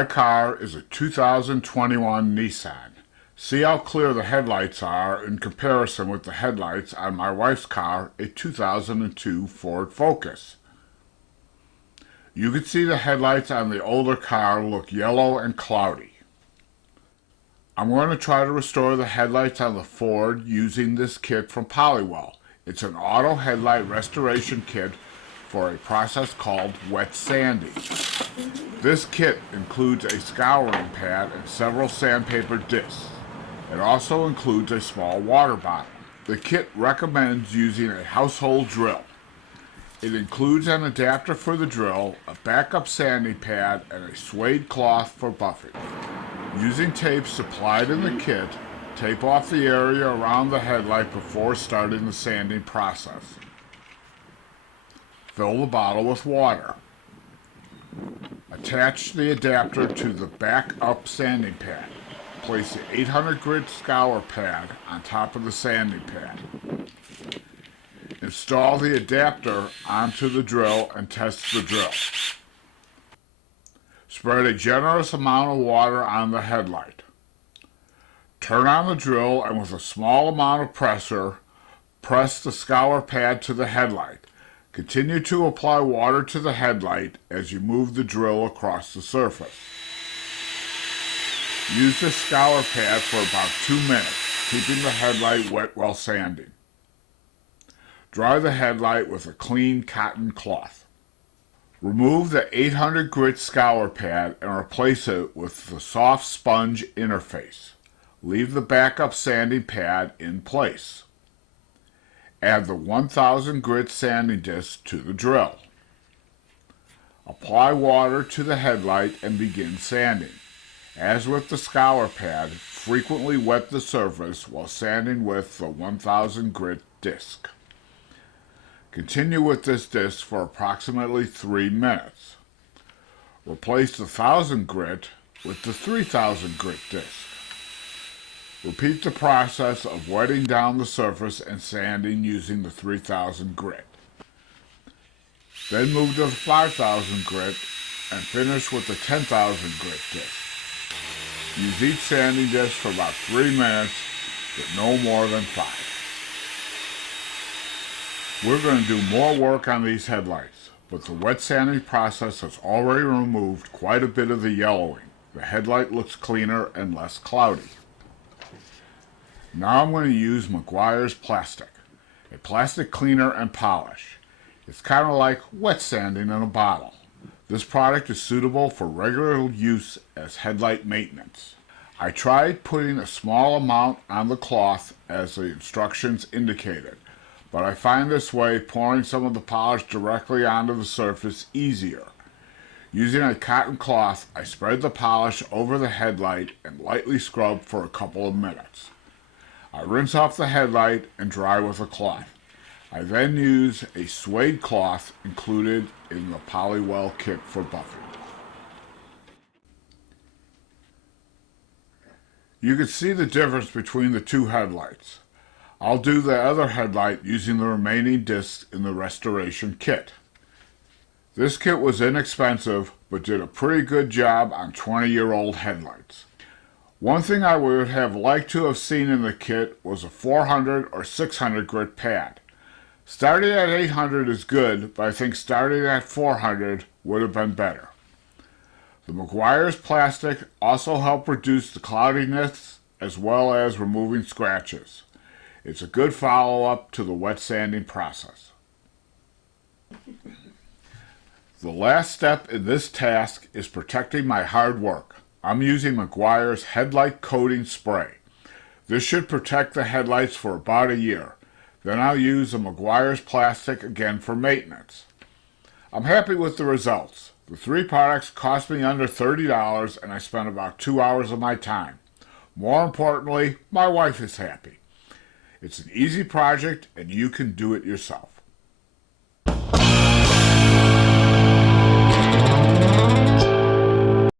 My car is a 2021 Nissan. See how clear the headlights are in comparison with the headlights on my wife's car, a 2002 Ford Focus. You can see the headlights on the older car look yellow and cloudy. I'm going to try to restore the headlights on the Ford using this kit from Poliwell. It's an auto headlight restoration kit for a process called wet sanding. This kit includes a scouring pad and several sandpaper discs. It also includes a small water bottle. The kit recommends using a household drill. It includes an adapter for the drill, a backup sanding pad, and a suede cloth for buffing. Using tape supplied in the kit, tape off the area around the headlight before starting the sanding process. Fill the bottle with water. Attach the adapter to the backup sanding pad. Place the 800 grit scour pad on top of the sanding pad. Install the adapter onto the drill and test the drill. Spread a generous amount of water on the headlight. Turn on the drill and with a small amount of pressure, press the scour pad to the headlight. Continue to apply water to the headlight as you move the drill across the surface. Use the scour pad for about 2 minutes, keeping the headlight wet while sanding. Dry the headlight with a clean cotton cloth. Remove the 800 grit scour pad and replace it with the soft sponge interface. Leave the backup sanding pad in place. Add the 1000 grit sanding disc to the drill. Apply water to the headlight and begin sanding. As with the scour pad, frequently wet the surface while sanding with the 1000 grit disc. Continue with this disc for approximately 3 minutes. Replace the 1000 grit with the 3000 grit disc. Repeat the process of wetting down the surface and sanding using the 3000 grit. Then move to the 5000 grit and finish with the 10,000 grit disc. Use each sanding disc for about 3 minutes, but no more than 5. We're going to do more work on these headlights, but the wet sanding process has already removed quite a bit of the yellowing. The headlight looks cleaner and less cloudy. Now I'm going to use Meguiar's plastic, a plastic cleaner and polish. It's kind of like wet sanding in a bottle. This product is suitable for regular use as headlight maintenance. I tried putting a small amount on the cloth as the instructions indicated, but I find this way pouring some of the polish directly onto the surface easier. Using a cotton cloth, I spread the polish over the headlight and lightly scrub for a couple of minutes. I rinse off the headlight and dry with a cloth. I then use a suede cloth included in the Poliwell kit for buffing. You can see the difference between the two headlights. I'll do the other headlight using the remaining discs in the restoration kit. This kit was inexpensive, but did a pretty good job on 20-year-old headlights. One thing I would have liked to have seen in the kit was a 400 or 600 grit pad. Starting at 800 is good, but I think starting at 400 would have been better. The Meguiar's plastic also helped reduce the cloudiness as well as removing scratches. It's a good follow-up to the wet sanding process. The last step in this task is protecting my hard work. I'm using Meguiar's headlight coating spray. This should protect the headlights for about a year. Then I'll use the Meguiar's plastic again for maintenance. I'm happy with the results. The 3 products cost me under $30 and I spent about 2 hours of my time. More importantly, my wife is happy. It's an easy project and you can do it yourself.